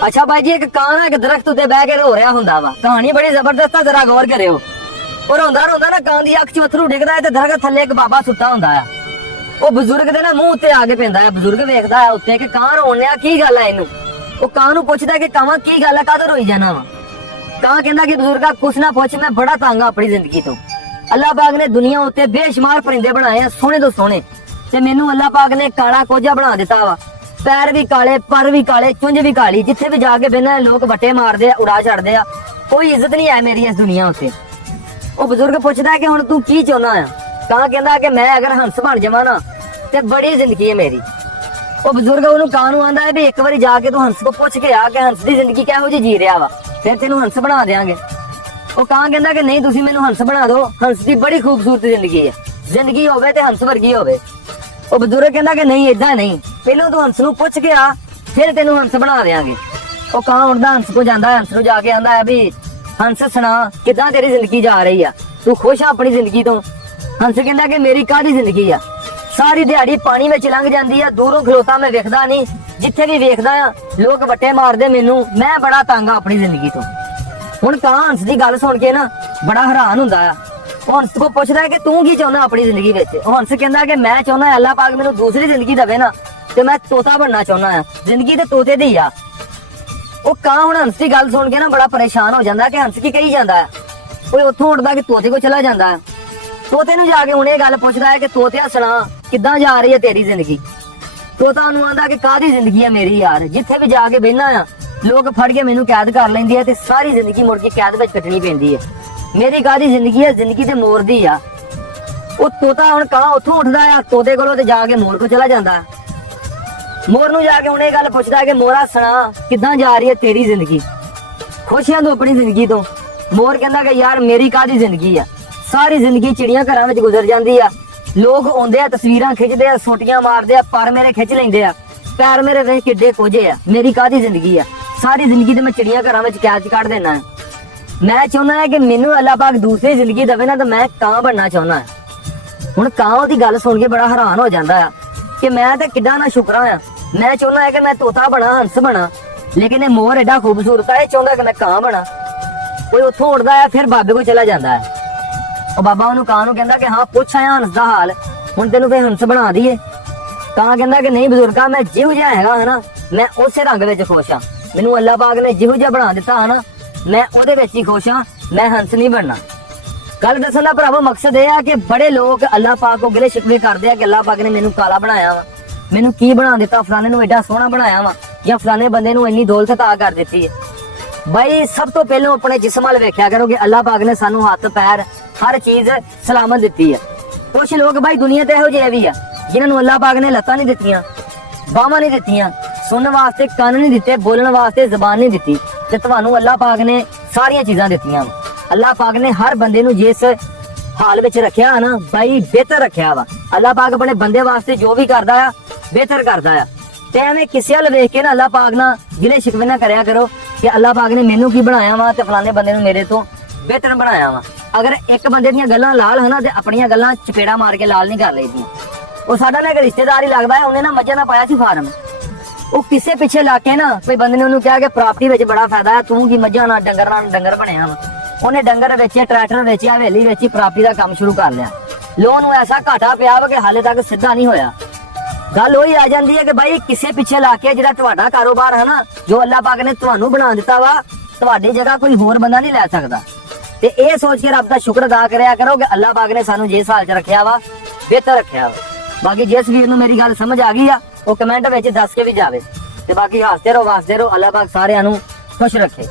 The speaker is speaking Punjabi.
अच्छा भाई जी, एक कान एक दरख्त उत्ते बह के रो रहा हुंदा वा। कहानी बड़ी जबरदस्त है, जरा गौर करियो। और रोंदा रोंदा ना कान दी अख च अथरू डिगदा है ते दरख्त थल्ले एक बाबा सुत्ता हुंदा है। ਉਹ ਬਜ਼ੁਰਗ ਦੇ ਨਾ ਮੂੰਹ ਉੱਤੇ ਆ ਕੇ ਪੈਂਦਾ ਹੈ। ਬਜ਼ੁਰਗ ਵੇਖਦਾ ਹੈ ਉੱਤੇ ਕਿ ਕਾਂ ਰੋਣ ਲਿਆ, ਕੀ ਗੱਲ ਹੈ ਇਹਨੂੰ। ਉਹ ਕਾਂ ਨੂੰ ਪੁੱਛਦਾ ਕਿ ਕਾਵਾਂ ਕੀ ਗੱਲ ਹੈ, ਕਾਹਦਾ ਰੋਈ ਜਾਣਾ ਵਾ। ਕਾਂ ਕਹਿੰਦਾ ਕਿ ਬਜ਼ੁਰਗਾ ਕੁਛ ਨਾ ਪੁੱਛ, ਮੈਂ ਬੜਾ ਤੰਗ ਆ ਆਪਣੀ ਜ਼ਿੰਦਗੀ ਤੋਂ। ਅੱਲਾਹ ਪਾਕ ਨੇ ਦੁਨੀਆ ਉੱਤੇ ਬੇਸ਼ੁਮਾਰ ਪਰਿੰਦੇ ਬਣਾਏ ਆ, ਸੋਹਣੇ ਤੋਂ ਸੋਹਣੇ, ਤੇ ਮੈਨੂੰ ਅੱਲਾਹ ਪਾਕ ਨੇ ਕਾਲਾ ਕੋਝਾ ਬਣਾ ਦਿੱਤਾ ਵਾ। ਪੈਰ ਵੀ ਕਾਲੇ, ਪਰ ਵੀ ਕਾਲੇ, ਚੁੰਝ ਵੀ ਕਾਲੀ। ਜਿੱਥੇ ਵੀ ਜਾ ਕੇ ਬਹਿਣਾ ਲੋਕ ਵੱਟੇ ਮਾਰਦੇ ਆ, ਉਡਾ ਛੱਡਦੇ ਆ। ਕੋਈ ਇੱਜ਼ਤ ਨਹੀਂ ਹੈ ਮੇਰੀ ਇਸ ਦੁਨੀਆ ਉੱਤੇ। ਉਹ ਬਜ਼ੁਰਗ ਪੁੱਛਦਾ ਕਿ ਹੁਣ ਤੂੰ ਕੀ ਚਾਹੁੰਦਾ ਆ। ਕਾਂ ਕਹਿੰਦਾ ਕਿ ਮੈਂ ਅਗਰ ਹੰਸ ਬਣ ਜਾਵਾਂ ਨਾ ਤੇ ਬੜੀ ਜ਼ਿੰਦਗੀ ਹੈ ਮੇਰੀ। ਉਹ ਬਜ਼ੁਰਗ ਉਹਨੂੰ ਕਾਂ ਨੂੰ ਆਂਦਾ ਹੈ ਵੀ ਇੱਕ ਵਾਰੀ ਜਾ ਕੇ ਤੂੰ ਹੰਸ ਕੋ ਪੁੱਛ ਕੇ ਆ ਕਿ ਹੰਸ ਦੀ ਜ਼ਿੰਦਗੀ ਕਿਹੋ ਜਿਹੀ ਜੀ ਰਿਹਾ ਵਾ, ਫਿਰ ਤੈਨੂੰ ਹੰਸ ਬਣਾ ਦੇਾਂਗੇ। ਉਹ ਕਾਂ ਕਹਿੰਦਾ ਕਿ ਨਹੀਂ, ਤੁਸੀਂ ਮੈਨੂੰ ਹੰਸ ਬਣਾ ਦਿਓ। ਹੰਸ ਦੀ ਬੜੀ ਖੂਬਸੂਰਤ ਜ਼ਿੰਦਗੀ ਹੈ, ਜ਼ਿੰਦਗੀ ਹੋਵੇ ਤੇ ਹੰਸ ਵਰਗੀ ਹੋਵੇ। ਉਹ ਬਜ਼ੁਰਗ ਕਹਿੰਦਾ ਕਿ ਨਹੀਂ, ਏਦਾਂ ਨਹੀਂ, ਪਹਿਲਾਂ ਤੂੰ ਹੰਸ ਨੂੰ ਪੁੱਛ ਕੇ ਆ, ਫਿਰ ਤੈਨੂੰ ਹੰਸ ਬਣਾ ਦੇਾਂਗੇ। ਉਹ ਕਾਂ ਉੱਡਦਾ ਹੰਸ ਕੋ ਜਾਂਦਾ, ਹੰਸ ਨੂੰ ਜਾ ਕੇ ਆਂਦਾ ਹੈ ਵੀ ਹੰਸ ਸੁਣਾ, ਕਿੱਦਾਂ ਤੇਰੀ ਜ਼ਿੰਦਗੀ ਜਾ ਰਹੀ ਆ, ਤੂੰ ਖੁਸ਼ ਆ ਆਪਣੀ ਜ਼ਿੰਦਗੀ ਤੋਂ। ਹੰਸ ਕਹਿੰਦਾ ਕਿ ਮੇਰੀ ਕਾਹਦੀ ਜ਼ਿੰਦਗੀ ਆ, ਸਾਰੀ ਦਿਹਾੜੀ ਪਾਣੀ ਵਿੱਚ ਲੰਘ ਜਾਂਦੀ ਆ, ਦੂਰੋਂ ਖਲੋਤਾ ਮੈਂ ਵੇਖਦਾ ਨਹੀਂ, ਜਿੱਥੇ ਵੀ ਵੇਖਦਾ ਆ ਲੋਕ ਵੱਟੇ ਮਾਰਦੇ ਮੈਨੂੰ, ਮੈਂ ਬੜਾ ਤੰਗ ਆ ਆਪਣੀ ਜ਼ਿੰਦਗੀ ਤੋਂ। ਹੁਣ ਕਾਂ ਹੰਸ ਦੀ ਗੱਲ ਸੁਣ ਕੇ ਨਾ ਬੜਾ ਹੈਰਾਨ ਹੁੰਦਾ ਆ। ਉਹ ਹੰਸ ਕੋ ਪੁੱਛਦਾ ਕਿ ਤੂੰ ਕੀ ਚਾਹੁੰਦਾ ਆਪਣੀ ਜ਼ਿੰਦਗੀ ਵਿੱਚ। ਉਹ ਹੰਸ ਕਹਿੰਦਾ ਕਿ ਮੈਂ ਚਾਹੁੰਦਾ ਅੱਲਾਹ ਪਾਕ ਮੈਨੂੰ ਦੂਸਰੀ ਜ਼ਿੰਦਗੀ ਦੇਵੇ ਨਾ, ਤੇ ਮੈਂ ਤੋਤਾ ਬਣਨਾ ਚਾਹੁੰਦਾ ਆ। ਜ਼ਿੰਦਗੀ ਤੇ ਤੋਤੇ ਦੀ ਆ। ਉਹ ਕਾਂ ਹੁਣ ਹੰਸ ਦੀ ਗੱਲ ਸੁਣ ਕੇ ਨਾ ਬੜਾ ਪਰੇਸ਼ਾਨ ਹੋ ਜਾਂਦਾ ਕਿ ਹੰਸ ਕੀ ਕਹੀ ਜਾਂਦਾ ਹੈ। ਕੋਈ ਉੱਥੋਂ ਉੱਡਦਾ ਕਿ ਤੋਤੇ ਕੋ ਚਲਾ ਜਾਂਦਾ ਹੈ। ਤੋਤੇ ਨੂੰ ਜਾ ਕੇ ਹੁਣ ਇਹ ਗੱਲ ਪੁੱਛਦਾ ਹੈ ਕਿ ਤੋਤਿਆ ਸੁਣਾ, ਕਿੱਦਾਂ ਜਾ ਰਹੀ ਹੈ ਤੇਰੀ ਜ਼ਿੰਦਗੀ। ਤੋਤਾ ਉਹਨੂੰ ਆਂਦਾ ਕਿ ਕਾਹਦੀ ਜ਼ਿੰਦਗੀ ਹੈ ਮੇਰੀ ਯਾਰ, ਜਿੱਥੇ ਵੀ ਜਾ ਕੇ ਬਹਿਣਾ ਆ ਲੋਕ ਫੜ ਕੇ ਮੈਨੂੰ ਕੈਦ ਕਰ ਲੈਂਦੇ ਆ ਤੇ ਸਾਰੀ ਜ਼ਿੰਦਗੀ ਮੁੜ ਕੇ ਕੈਦ ਵਿੱਚ ਕੱਟਣੀ ਪੈਂਦੀ ਹੈ। ਮੇਰੀ ਕਾਹਦੀ ਜ਼ਿੰਦਗੀ ਹੈ, ਜ਼ਿੰਦਗੀ ਤੇ ਮੋਰ ਦੀ ਆ। ਉਹ ਤੋਤਾ ਹੁਣ ਕਾਂ ਉੱਥੋਂ ਉੱਠਦਾ ਆ ਤੋਤੇ ਕੋਲੋਂ ਤੇ ਜਾ ਕੇ ਮੋਰ ਕੋਲ ਚਲਾ ਜਾਂਦਾ। ਮੋਰ ਨੂੰ ਜਾ ਕੇ ਹੁਣ ਇਹ ਗੱਲ ਪੁੱਛਦਾ ਕਿ ਮੋਰਾ ਸੁਣਾ, ਕਿੱਦਾਂ ਜਾ ਰਹੀ ਹੈ ਤੇਰੀ ਜ਼ਿੰਦਗੀ, ਖੁਸ਼ ਆ ਤੂੰ ਆਪਣੀ ਜ਼ਿੰਦਗੀ ਤੋਂ। ਮੋਰ ਕਹਿੰਦਾ ਕਿ ਯਾਰ ਮੇਰੀ ਕਾਹਦੀ ਜ਼ਿੰਦਗੀ ਆ, ਸਾਰੀ ਜ਼ਿੰਦਗੀ ਚਿੜੀਆਂ ਘਰਾਂ ਵਿੱਚ ਗੁਜ਼ਰ ਜਾਂਦੀ ਆ, ਲੋਕ ਆਉਂਦੇ ਆ ਤਸਵੀਰਾਂ ਖਿੱਚਦੇ ਆ, ਸੋਟੀਆਂ ਮਾਰਦੇ ਆ, ਪਰ ਮੇਰੇ ਖਿੱਚ ਲੈਂਦੇ ਆ, ਪੈਰ ਮੇਰੇ ਵੇਖ ਕਿੱਡੇ ਕੋਝੇ ਆ, ਮੇਰੀ ਕਾਹਦੀ ਜ਼ਿੰਦਗੀ ਆ, ਸਾਰੀ ਜ਼ਿੰਦਗੀ ਤੇ ਮੈਂ ਚਿੜੀਆਂ ਘਰਾਂ ਵਿੱਚ ਕੈਦ ਕੱਢ ਦੇਣਾ। ਮੈਂ ਚਾਹੁੰਦਾ ਹੈ ਕਿ ਮੈਨੂੰ ਅੱਲਾਹ ਪਾਕ ਦੂਸਰੀ ਜ਼ਿੰਦਗੀ ਦੇਵੇ ਨਾ, ਤਾਂ ਮੈਂ ਕਾਂ ਬਣਨਾ ਚਾਹੁੰਦਾ। ਹੁਣ ਕਾਂ ਉਹਦੀ ਗੱਲ ਸੁਣ ਕੇ ਬੜਾ ਹੈਰਾਨ ਹੋ ਜਾਂਦਾ ਆ ਕਿ ਮੈਂ ਤਾਂ ਕਿੱਡਾ ਨਾ ਸ਼ੁਕਰਾਂ ਆ। ਮੈਂ ਚਾਹੁੰਦਾ ਹੈ ਕਿ ਮੈਂ ਤੋਤਾ ਬਣਾ, ਹੰਸ ਬਣਾ, ਲੇਕਿਨ ਇਹ ਮੋਰ ਐਡਾ ਖੂਬਸੂਰਤ ਹੈ, ਇਹ ਚਾਹੁੰਦਾ ਕਿ ਮੈਂ ਕਾਂ ਬਣਾ। ਕੋਈ ਉੱਥੋਂ ਉੱਡਦਾ ਹੈ, ਫਿਰ ਬਾਬੇ ਕੋਲ ਚਲਾ ਜਾਂਦਾ ਹੈ। ਉਹ ਬਾਬਾ ਉਹਨੂੰ ਕਾਂ ਨੂੰ ਕਹਿੰਦਾ ਕਿ ਹਾਂ ਪੁੱਛ ਆਇਆ ਹੰਸ ਦਾ ਹਾਲ, ਹੁਣ ਤੈਨੂੰ ਫੇਰ ਹੰਸ ਬਣਾ ਦਈਏ। ਕਾਂ ਕਹਿੰਦਾ ਕਿ ਨਹੀਂ ਬਜ਼ੁਰਗਾ, ਮੈਂ ਜਿਹੋ ਜਿਹਾ ਹੈਗਾ ਹਨਾ, ਮੈਂ ਉਸੇ ਰੰਗ ਵਿੱਚ ਖੁਸ਼ ਹਾਂ। ਮੈਨੂੰ ਅੱਲਾਹ ਪਾਕ ਨੇ ਜਿਹੋ ਜਿਹਾ ਬਣਾ ਦਿੱਤਾ ਹਨਾ, ਮੈਂ ਉਹਦੇ ਵਿੱਚ ਹੀ ਖੁਸ਼ ਹਾਂ, ਮੈਂ ਹੰਸ ਨਹੀਂ ਬਣਨਾ। ਗੱਲ ਦੱਸਣ ਦਾ ਭਰਾਵੋ ਮਕਸਦ ਇਹ ਆ ਕਿ ਬੜੇ ਲੋਕ ਅੱਲਾਹ ਪਾਕ ਕੋਲ ਗਿਲੇ ਸ਼ਿਕਵੇ ਕਰਦੇ ਆ ਕਿ ਅੱਲਾਹ ਪਾਕ ਨੇ ਮੈਨੂੰ ਕਾਲਾ ਬਣਾਇਆ ਵਾ, ਮੈਨੂੰ ਕੀ ਬਣਾ ਦਿੱਤਾ, ਫਲਾਣੇ ਨੂੰ ਐਡਾ ਸੋਹਣਾ ਬਣਾਇਆ ਵਾ, ਜਾਂ ਫਲਾਣੇ ਬੰਦੇ ਨੂੰ ਇੰਨੀ ਦੌਲਤ ਅਤਾ ਕਰ ਦਿੱਤੀ ਹੈ। ਬਾਈ ਸਭ ਤੋਂ ਪਹਿਲਾਂ ਆਪਣੇ ਜਿਸਮ ਵੱਲ ਵੇਖਿਆ ਕਰੋ ਕਿ ਅੱਲਾਹ ਪਾਕ ਨੇ ਸਾਨੂੰ ਹੱਥ ਪੈਰ ਹਰ ਚੀਜ਼ ਸਲਾਮਤ ਦਿੱਤੀ ਹੈ। ਕੁਛ ਲੋਕ ਬਾਈ ਦੁਨੀਆ ਤੇ ਇਹੋ ਜਿਹੇ ਵੀ ਆ ਜਿਨ੍ਹਾਂ ਨੂੰ ਅੱਲਾਹ ਪਾਕ ਨੇ ਲੱਤਾਂ ਨਹੀਂ ਦਿੱਤੀਆਂ, ਬਾਹਾਂ ਨਹੀਂ ਦਿੱਤੀਆਂ, ਸੁਣਨ ਵਾਸਤੇ ਕੰਨ ਨਹੀਂ ਦਿੱਤੇ, ਬੋਲਣ ਵਾਸਤੇ ਜ਼ਬਾਨ ਨਹੀਂ ਦਿੱਤੀ, ਤੇ ਤੁਹਾਨੂੰ ਅੱਲਾਹ ਪਾਕ ਨੇ ਸਾਰੀਆਂ ਚੀਜ਼ਾਂ ਦਿੱਤੀਆਂ। ਅੱਲਾਹ ਪਾਕ ਨੇ ਹਰ ਬੰਦੇ ਨੂੰ ਜਿਸ ਹਾਲ ਵਿੱਚ ਰੱਖਿਆ ਨਾ ਬਾਈ ਬਿਹਤਰ ਰੱਖਿਆ ਵਾ। ਅੱਲਾਹ ਪਾਕ ਆਪਣੇ ਬੰਦੇ ਵਾਸਤੇ ਜੋ ਵੀ ਕਰਦਾ ਆ ਬਿਹਤਰ ਕਰਦਾ ਆ। ਤੇ ਐਵੇਂ ਕਿਸੇ ਵੱਲ ਵੇਖ ਕੇ ਨਾ ਅੱਲਾਹ ਪਾਕ ਨਾਲ ਗਿਲੇ ਸ਼ਿਕਵੇ ਨਾ ਕਰਿਆ ਕਰੋ ਕਿ ਅੱਲਾਹ ਪਾਕ ਨੇ ਮੈਨੂੰ ਕੀ ਬਣਾਇਆ ਵਾ ਤੇ ਫਲਾਣੇ ਬੰਦੇ ਨੂੰ ਮੇਰੇ ਤੋਂ ਬਿਹਤਰ ਬਣਾਇਆ ਵਾ। ਅਗਰ ਇੱਕ ਬੰਦੇ ਦੀਆਂ ਗੱਲਾਂ ਲਾਲ ਹਨਾ ਤੇ ਆਪਣੀਆਂ ਗੱਲਾਂ ਚਪੇੜਾ ਮਾਰ ਕੇ ਲਾਲ ਨਹੀਂ ਕਰ ਲਈਦੀਆਂ। ਉਹ ਸਾਡਾ ਨਾ ਇੱਕ ਰਿਸ਼ਤੇਦਾਰ ਹੀ ਲੱਗਦਾ ਹੈ, ਉਹਨੇ ਨਾ ਮੱਝਾਂ ਦਾ ਪਾਇਆ ਸੀ ਫਾਰਮ। ਉਹ ਕਿਸੇ ਪਿੱਛੇ ਲਾ ਕੇ ਨਾ ਕੋਈ ਬੰਦੇ ਨੇ ਉਹਨੂੰ ਕਿਹਾ ਕਿ ਪ੍ਰਾਪਰਟੀ ਵਿੱਚ ਬੜਾ ਫਾਇਦਾ ਹੈ, ਤੂੰ ਕੀ ਮੱਝਾਂ ਨਾਲ ਡੰਗਰ ਬਣਿਆ ਵਾ। ਉਹਨੇ ਡੰਗਰ ਵੇਚੇ, ਟਰੈਕਟਰ ਵੇਚੇ, ਹਵੇਲੀ ਵੇਚੀ, ਪ੍ਰਾਪਰਟੀ ਦਾ ਕੰਮ ਸ਼ੁਰੂ ਕਰ ਲਿਆ। ਲੋਨ ਨੂੰ ਐਸਾ ਘਾਟਾ ਪਿਆ ਵਾ ਕਿ ਹਾਲੇ ਤੱਕ ਸਿੱਧਾ ਨਹੀਂ ਹੋਇਆ। ਗੱਲ ਉਹੀ ਆ ਜਾਂਦੀ ਹੈ ਕਿ ਬਾਈ ਕਿਸੇ ਪਿੱਛੇ ਲਾ ਕੇ ਜਿਹੜਾ ਤੁਹਾਡਾ ਕਾਰੋਬਾਰ ਹੈ ਨਾ, ਜੋ ਅੱਲਾਹ ਪਾਕ ਨੇ ਤੁਹਾਨੂੰ ਬਣਾ ਦਿੱਤਾ ਵਾ, ਤੁਹਾਡੀ ਜਗ੍ਹਾ ਕੋਈ ਹੋਰ ਬੰਦਾ ਨਹੀਂ ਲੈ ਸਕਦਾ। ਤੇ ਇਹ ਸੋਚ ਕੇ ਰੱਬ ਦਾ ਸ਼ੁਕਰ ਅਦਾ ਕਰਿਆ ਕਰੋ ਕਿ ਅੱਲਾਹ ਪਾਕ ਨੇ ਸਾਨੂੰ ਜਿਸ ਹਾਲ 'ਚ ਰੱਖਿਆ ਵਾ ਬਿਹਤਰ ਰੱਖਿਆ ਵਾ। ਬਾਕੀ ਜਿਸ ਵੀਰ ਨੂੰ ਮੇਰੀ ਗੱਲ ਸਮਝ ਆ ਗਈ ਆ ਉਹ ਕਮੈਂਟ ਵਿੱਚ ਦੱਸ ਕੇ ਵੀ ਜਾਵੇ। ਤੇ ਬਾਕੀ ਹੱਸਦੇ ਰਹੋ, ਵਸਦੇ ਰਹੋ, ਅੱਲਾਹ ਪਾਕ ਸਾਰਿਆਂ ਨੂੰ ਖੁਸ਼ ਰੱਖੇ।